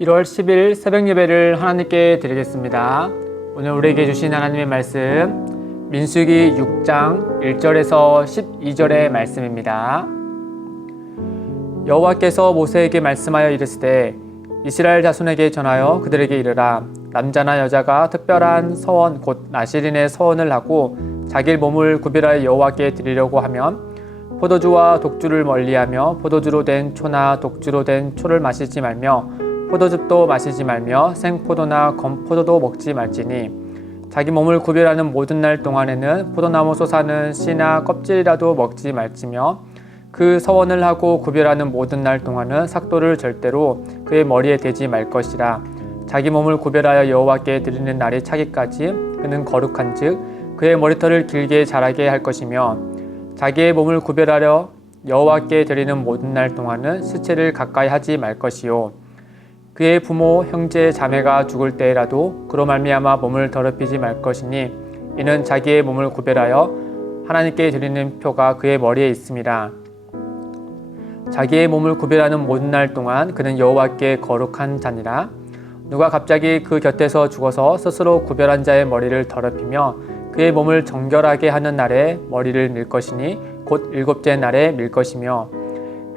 1월 10일 새벽 예배를 하나님께 드리겠습니다. 오늘 우리에게 주신 하나님의 말씀 민수기 6장 1절에서 12절의 말씀입니다. 여호와께서 모세에게 말씀하여 이르시되 이스라엘 자손에게 전하여 그들에게 이르라. 남자나 여자가 특별한 서원 곧 나실인의 서원을 하고 자기 몸을 구별하여 여호와께 드리려고 하면 포도주와 독주를 멀리하며 포도주로 된 초나 독주로 된 초를 마시지 말며 포도즙도 마시지 말며 생포도나 건포도도 먹지 말지니 자기 몸을 구별하는 모든 날 동안에는 포도나무 솟아는 씨나 껍질이라도 먹지 말지며 그 서원을 하고 구별하는 모든 날 동안은 삭도를 절대로 그의 머리에 대지 말 것이라. 자기 몸을 구별하여 여호와께 드리는 날이 차기까지 그는 거룩한즉 그의 머리털을 길게 자라게 할 것이며 자기의 몸을 구별하려 여호와께 드리는 모든 날 동안은 시체를 가까이 하지 말 것이요 그의 부모, 형제, 자매가 죽을 때라도 그로 말미암아 몸을 더럽히지 말 것이니 이는 자기의 몸을 구별하여 하나님께 드리는 표가 그의 머리에 있음이라. 자기의 몸을 구별하는 모든 날 동안 그는 여호와께 거룩한 자니라. 누가 갑자기 그 곁에서 죽어서 스스로 구별한 자의 머리를 더럽히며 그의 몸을 정결하게 하는 날에 머리를 밀 것이니 곧 일곱째 날에 밀 것이며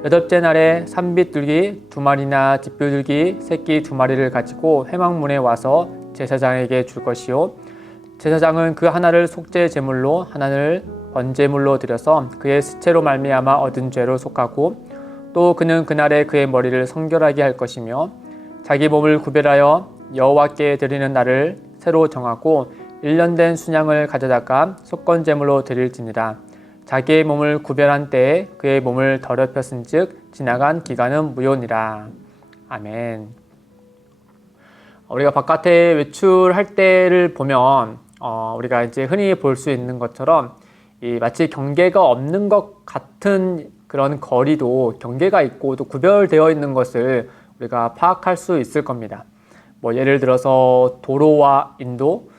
여덟째 날에 산비둘기 2마리나 뒷비둘기 새끼 2마리를 가지고 회막문에 와서 제사장에게 줄 것이요 제사장은 그 하나를 속죄 제물로 하나를 번제물로 드려서 그의 시체로 말미암아 얻은 죄로 속하고 또 그는 그날에 그의 머리를 성결하게 할 것이며 자기 몸을 구별하여 여호와께 드리는 날을 새로 정하고 1년 된 순양을 가져다가 속건 제물로 드릴지니라. 자기의 몸을 구별한 때에 그의 몸을 더럽혔은즉 지나간 기간은 무효니라. 아멘. 우리가 바깥에 외출할 때를 보면 우리가 이제 흔히 볼 수 있는 것처럼 마치 경계가 없는 것 같은 그런 거리도 경계가 있고 또 구별되어 있는 것을 우리가 파악할 수 있을 겁니다. 뭐 예를 들어서 도로와 인도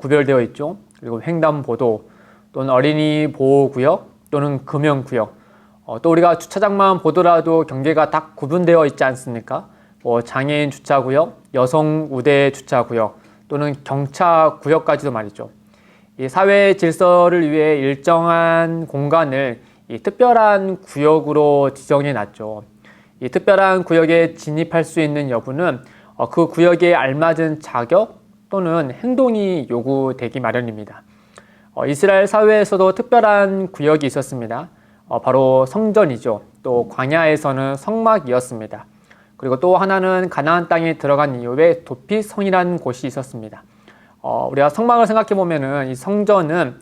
구별되어 있죠. 그리고 횡단보도 또는 어린이 보호구역 또는 금연구역 또 우리가 주차장만 보더라도 경계가 딱 구분되어 있지 않습니까? 뭐 장애인 주차구역, 여성 우대 주차구역 또는 경차구역까지도 말이죠. 이 사회 질서를 위해 일정한 공간을 이 특별한 구역으로 지정해 놨죠. 이 특별한 구역에 진입할 수 있는 여부는 그 구역에 알맞은 자격 또는 행동이 요구되기 마련입니다. 이스라엘 사회에서도 특별한 구역이 있었습니다. 바로 성전이죠. 또 광야에서는 성막이었습니다. 그리고 또 하나는 가나안 땅에 들어간 이후에 도피성이라는 곳이 있었습니다. 우리가 성막을 생각해 보면은 이 성전은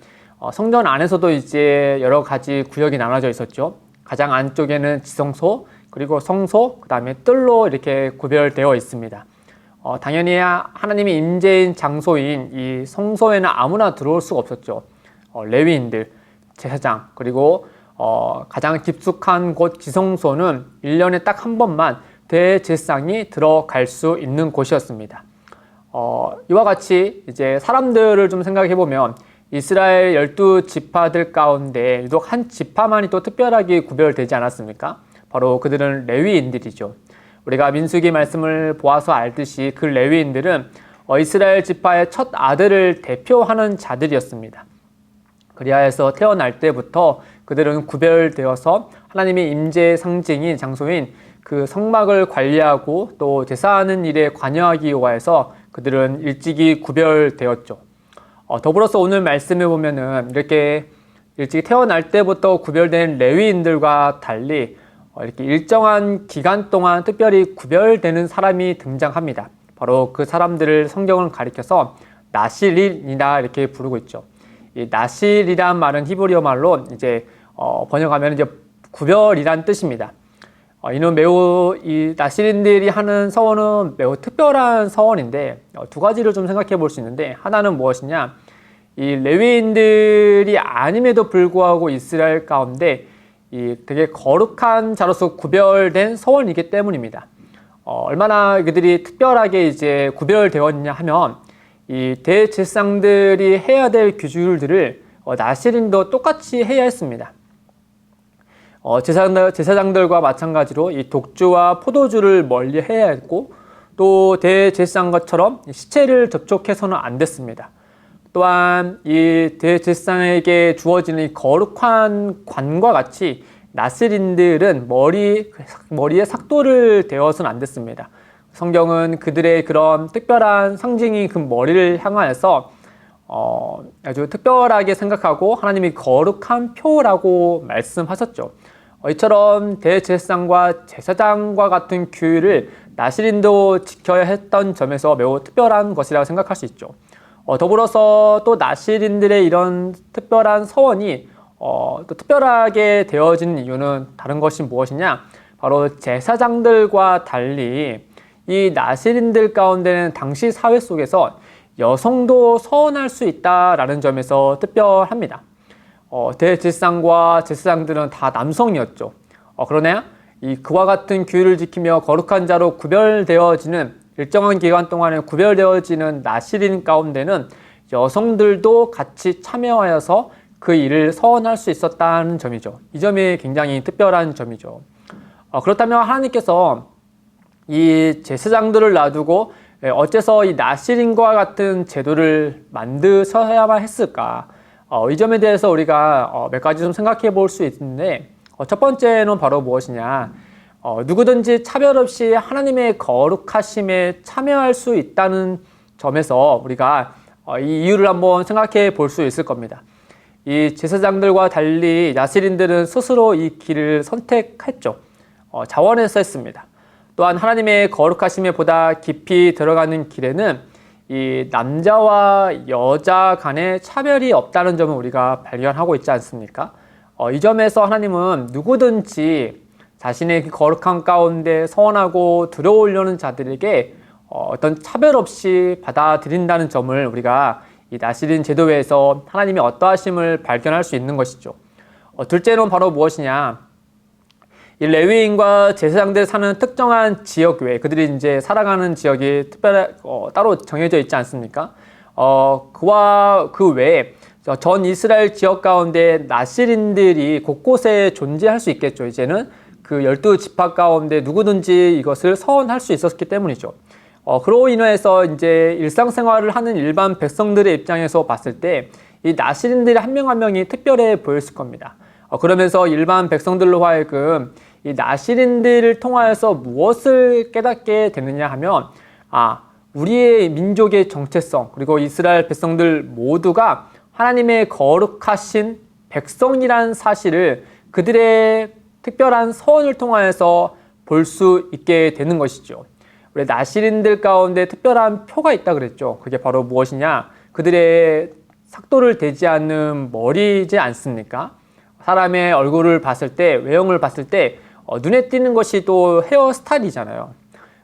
성전 안에서도 이제 여러 가지 구역이 나눠져 있었죠. 가장 안쪽에는 지성소, 그리고 성소, 그 다음에 뜰로 이렇게 구별되어 있습니다. 당연히 하나님의 임재인 장소인 이 성소에는 아무나 들어올 수가 없었죠. 레위인들, 제사장, 그리고 가장 깊숙한 곳 지성소는 1년에 딱 한 번만 대제사장이 들어갈 수 있는 곳이었습니다. 이와 같이 이제 사람들을 좀 생각해 보면 이스라엘 12지파들 가운데 유독 한 지파만이 또 특별하게 구별되지 않았습니까? 바로 그들은 레위인들이죠. 우리가 민수기 말씀을 보아서 알듯이 그 레위인들은 이스라엘 지파의 첫 아들을 대표하는 자들이었습니다. 그리하여서 태어날 때부터 그들은 구별되어서 하나님의 임재의 상징인 장소인 그 성막을 관리하고 또 제사하는 일에 관여하기 위하여서 그들은 일찍이 구별되었죠. 더불어서 오늘 말씀에 보면은 이렇게 일찍이 태어날 때부터 구별된 레위인들과 달리 이렇게 일정한 기간 동안 특별히 구별되는 사람이 등장합니다. 바로 그 사람들을 성경은 가리켜서 나실인이라 이렇게 부르고 있죠. 이 나실이란 말은 히브리어 말로 이제 번역하면 이제 구별이란 뜻입니다. 이는 매우 이 나실인들이 하는 서원은 매우 특별한 서원인데 두 가지를 좀 생각해 볼 수 있는데 하나는 무엇이냐? 이 레위인들이 아님에도 불구하고 이스라엘 가운데 이 되게 거룩한 자로서 구별된 서원이기 때문입니다. 얼마나 그들이 특별하게 이제 구별되었냐 하면 이 대제사장들이 해야 될 규율들을 나실인도 똑같이 해야 했습니다. 제사장들과 마찬가지로 이 독주와 포도주를 멀리 해야 했고 또 대제사장과처럼 시체를 접촉해서는 안 됐습니다. 또한 이 대제사장에게 주어지는 거룩한 관과 같이 나스린들은 머리에 삭도를 대어서는 안 됐습니다. 성경은 그들의 그런 특별한 상징이 그 머리를 향하여서 아주 특별하게 생각하고 하나님이 거룩한 표라고 말씀하셨죠. 이처럼 대제사장과 제사장과 같은 규율을 나시린도 지켜야 했던 점에서 매우 특별한 것이라고 생각할 수 있죠. 더불어서 또 나시린들의 이런 특별한 서원이 또 특별하게 되어진 이유는 다른 것이 무엇이냐? 바로 제사장들과 달리 이 나시린들 가운데는 당시 사회 속에서 여성도 서원할 수 있다라는 점에서 특별합니다. 대제사장과 제사장들은 다 남성이었죠. 그러나 그와 같은 규율을 지키며 거룩한 자로 구별되어지는 일정한 기간 동안에 구별되어지는 나시린 가운데는 여성들도 같이 참여하여서 그 일을 서원할 수 있었다는 점이죠. 이 점이 굉장히 특별한 점이죠. 그렇다면 하나님께서 이 제사장들을 놔두고 어째서 이 나시린과 같은 제도를 만드셔야만 했을까? 이 점에 대해서 우리가 몇 가지 좀 생각해 볼 수 있는데, 첫 번째는 바로 무엇이냐? 누구든지 차별 없이 하나님의 거룩하심에 참여할 수 있다는 점에서 우리가 이 이유를 한번 생각해 볼 수 있을 겁니다. 이 제사장들과 달리 나시린들은 스스로 이 길을 선택했죠. 자원해서 했습니다. 또한 하나님의 거룩하심에 보다 깊이 들어가는 길에는 이 남자와 여자 간의 차별이 없다는 점을 우리가 발견하고 있지 않습니까? 이 점에서 하나님은 누구든지 자신의 거룩한 가운데 서원하고 들어오려는 자들에게 어떤 차별 없이 받아들인다는 점을 우리가 이 나시린 제도에서 하나님의 어떠하심을 발견할 수 있는 것이죠. 둘째는 바로 무엇이냐? 이 레위인과 제사장들 사는 특정한 지역 외에 그들이 이제 살아가는 지역이 따로 정해져 있지 않습니까? 그와 그 외에 전 이스라엘 지역 가운데 나시린들이 곳곳에 존재할 수 있겠죠. 이제는 그 12지파 가운데 누구든지 이것을 서원할 수 있었기 때문이죠. 그로 인해서 이제 일상생활을 하는 일반 백성들의 입장에서 봤을 때 이 나시린들이 한 명 한 명이 특별해 보였을 겁니다. 그러면서 일반 백성들로 하여금 이 나시린들을 통하여서 무엇을 깨닫게 되느냐 하면 우리의 민족의 정체성 그리고 이스라엘 백성들 모두가 하나님의 거룩하신 백성이란 사실을 그들의 특별한 서원을 통하여서 볼 수 있게 되는 것이죠. 우리 나시린들 가운데 특별한 표가 있다 그랬죠. 그게 바로 무엇이냐? 그들의 삭도를 대지 않는 머리지 않습니까? 사람의 얼굴을 봤을 때, 외형을 봤을 때 눈에 띄는 것이 또 헤어스타일이잖아요.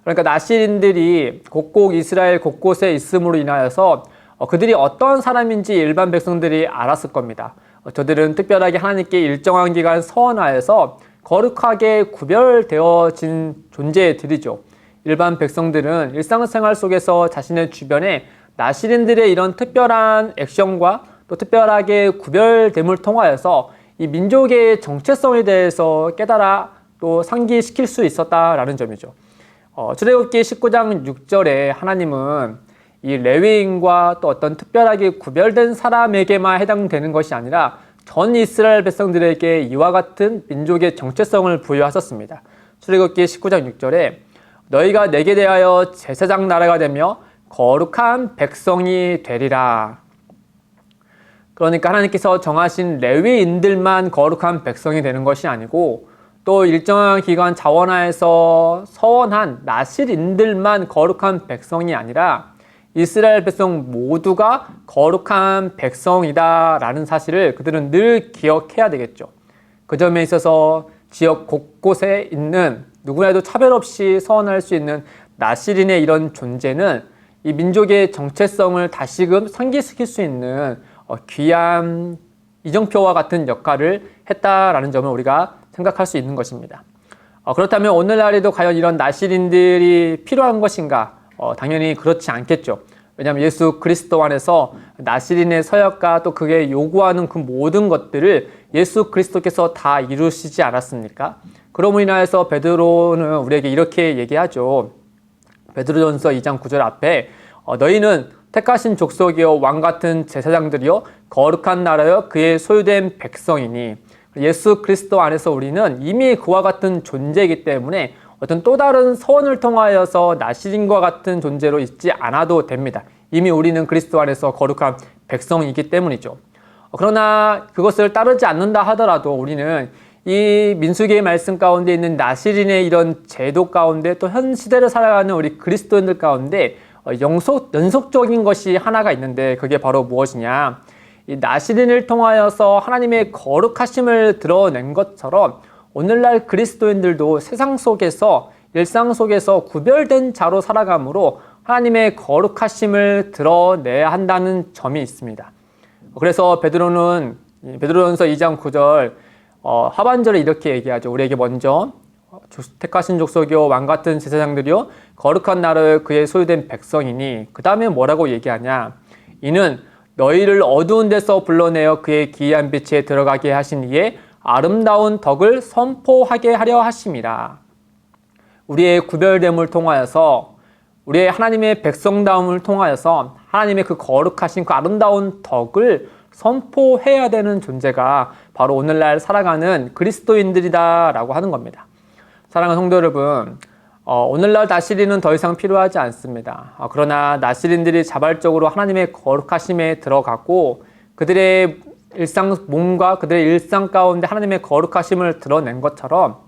그러니까 나시린들이 곳곳 이스라엘 곳곳에 있음으로 인하여서 그들이 어떤 사람인지 일반 백성들이 알았을 겁니다. 저들은 특별하게 하나님께 일정한 기간 서원하여서 거룩하게 구별되어진 존재들이죠. 일반 백성들은 일상생활 속에서 자신의 주변에 나시린들의 이런 특별한 액션과 또 특별하게 구별됨을 통하여서 이 민족의 정체성에 대해서 깨달아 또 상기시킬 수 있었다라는 점이죠. 출애굽기 19장 6절에 하나님은 이 레위인과 또 어떤 특별하게 구별된 사람에게만 해당되는 것이 아니라 전 이스라엘 백성들에게 이와 같은 민족의 정체성을 부여하셨습니다. 출애굽기 19장 6절에 너희가 내게 대하여 제사장 나라가 되며 거룩한 백성이 되리라. 그러니까 하나님께서 정하신 레위인들만 거룩한 백성이 되는 것이 아니고 또 일정한 기간 자원하에서 서원한 나실인들만 거룩한 백성이 아니라 이스라엘 백성 모두가 거룩한 백성이다 라는 사실을 그들은 늘 기억해야 되겠죠. 그 점에 있어서 지역 곳곳에 있는 누구나도 차별 없이 서원할 수 있는 나실인의 이런 존재는 이 민족의 정체성을 다시금 상기시킬 수 있는 귀한 이정표와 같은 역할을 했다라는 점을 우리가 생각할 수 있는 것입니다. 그렇다면 오늘날에도 과연 이런 나실인들이 필요한 것인가? 당연히 그렇지 않겠죠. 왜냐하면 예수 그리스도 안에서 나실인의 서약과 또 그게 요구하는 그 모든 것들을 예수 그리스도께서 다 이루시지 않았습니까? 그러므로 인하여서 베드로는 우리에게 이렇게 얘기하죠. 베드로전서 2장 9절 앞에 너희는 택하신 족속이요 왕 같은 제사장들이요 거룩한 나라여 그의 소유된 백성이니 예수 그리스도 안에서 우리는 이미 그와 같은 존재이기 때문에 어떤 또 다른 서원을 통하여서 나시린과 같은 존재로 있지 않아도 됩니다. 이미 우리는 그리스도 안에서 거룩한 백성이기 때문이죠. 그러나 그것을 따르지 않는다 하더라도 우리는 이 민수기의 말씀 가운데 있는 나시린의 이런 제도 가운데 또 현 시대를 살아가는 우리 그리스도인들 가운데 연속적인 것이 하나가 있는데 그게 바로 무엇이냐? 이 나시린을 통하여서 하나님의 거룩하심을 드러낸 것처럼 오늘날 그리스도인들도 세상 속에서 일상 속에서 구별된 자로 살아감으로 하나님의 거룩하심을 드러내야 한다는 점이 있습니다. 그래서 베드로는 베드로전서 2장 9절 하반절에 이렇게 얘기하죠. 우리에게 먼저 택하신 족속이요 왕 같은 제사장들이요 거룩한 나라의 그의 소유된 백성이니 그 다음에 뭐라고 얘기하냐? 이는 너희를 어두운 데서 불러내어 그의 기이한 빛에 들어가게 하신 이의 아름다운 덕을 선포하게 하려 하심이라. 우리의 구별됨을 통하여서 우리의 하나님의 백성다움을 통하여서 하나님의 그 거룩하신 그 아름다운 덕을 선포해야 되는 존재가 바로 오늘날 살아가는 그리스도인들이다라고 하는 겁니다. 사랑하는 성도 여러분, 오늘날 나시린은 더 이상 필요하지 않습니다. 그러나 나시린들이 자발적으로 하나님의 거룩하심에 들어가고 그들의 몸과 그들의 일상 가운데 하나님의 거룩하심을 드러낸 것처럼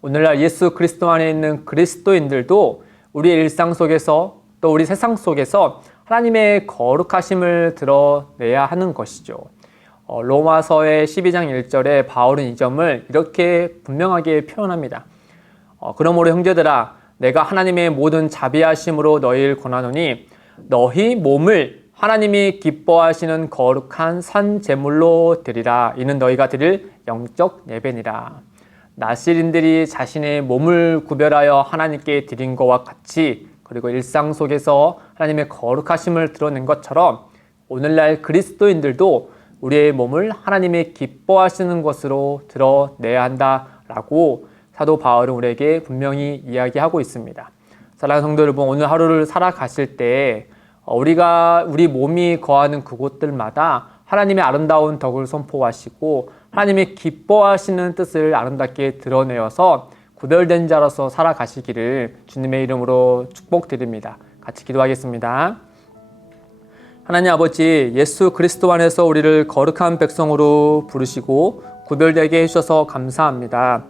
오늘날 예수 그리스도 안에 있는 그리스도인들도 우리의 일상 속에서 또 우리 세상 속에서 하나님의 거룩하심을 드러내야 하는 것이죠. 로마서의 12장 1절에 바울은 이 점을 이렇게 분명하게 표현합니다. 그러므로 형제들아 내가 하나님의 모든 자비하심으로 너희를 권하노니 너희 몸을 하나님이 기뻐하시는 거룩한 산 제물로 드리라. 이는 너희가 드릴 영적 예배니라. 나시린들이 자신의 몸을 구별하여 하나님께 드린 것과 같이 그리고 일상 속에서 하나님의 거룩하심을 드러낸 것처럼 오늘날 그리스도인들도 우리의 몸을 하나님의 기뻐하시는 것으로 드러내야 한다라고 사도 바울은 우리에게 분명히 이야기하고 있습니다. 사랑하는 성도 여러분, 오늘 하루를 살아가실 때 우리 몸이 거하는 그곳들마다 하나님의 아름다운 덕을 선포하시고 하나님의 기뻐하시는 뜻을 아름답게 드러내어서 구별된 자로서 살아가시기를 주님의 이름으로 축복드립니다. 같이 기도하겠습니다. 하나님 아버지, 예수 그리스도 안에서 우리를 거룩한 백성으로 부르시고 구별되게 해주셔서 감사합니다.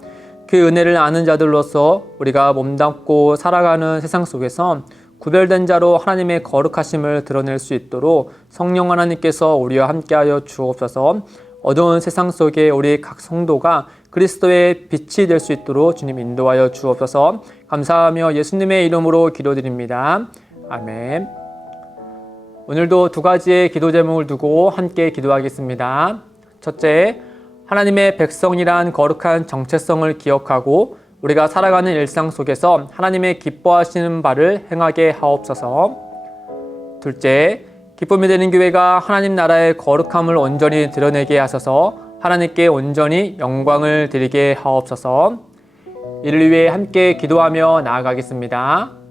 그 은혜를 아는 자들로서 우리가 몸담고 살아가는 세상 속에서 구별된 자로 하나님의 거룩하심을 드러낼 수 있도록 성령 하나님께서 우리와 함께하여 주옵소서. 어두운 세상 속에 우리 각 성도가 그리스도의 빛이 될 수 있도록 주님 인도하여 주옵소서. 감사하며 예수님의 이름으로 기도드립니다. 아멘. 오늘도 두 가지의 기도 제목을 두고 함께 기도하겠습니다. 첫째, 하나님의 백성이란 거룩한 정체성을 기억하고 우리가 살아가는 일상 속에서 하나님의 기뻐하시는 바를 행하게 하옵소서. 둘째, 기쁨이 되는 교회가 하나님 나라의 거룩함을 온전히 드러내게 하셔서 하나님께 온전히 영광을 드리게 하옵소서. 이를 위해 함께 기도하며 나아가겠습니다.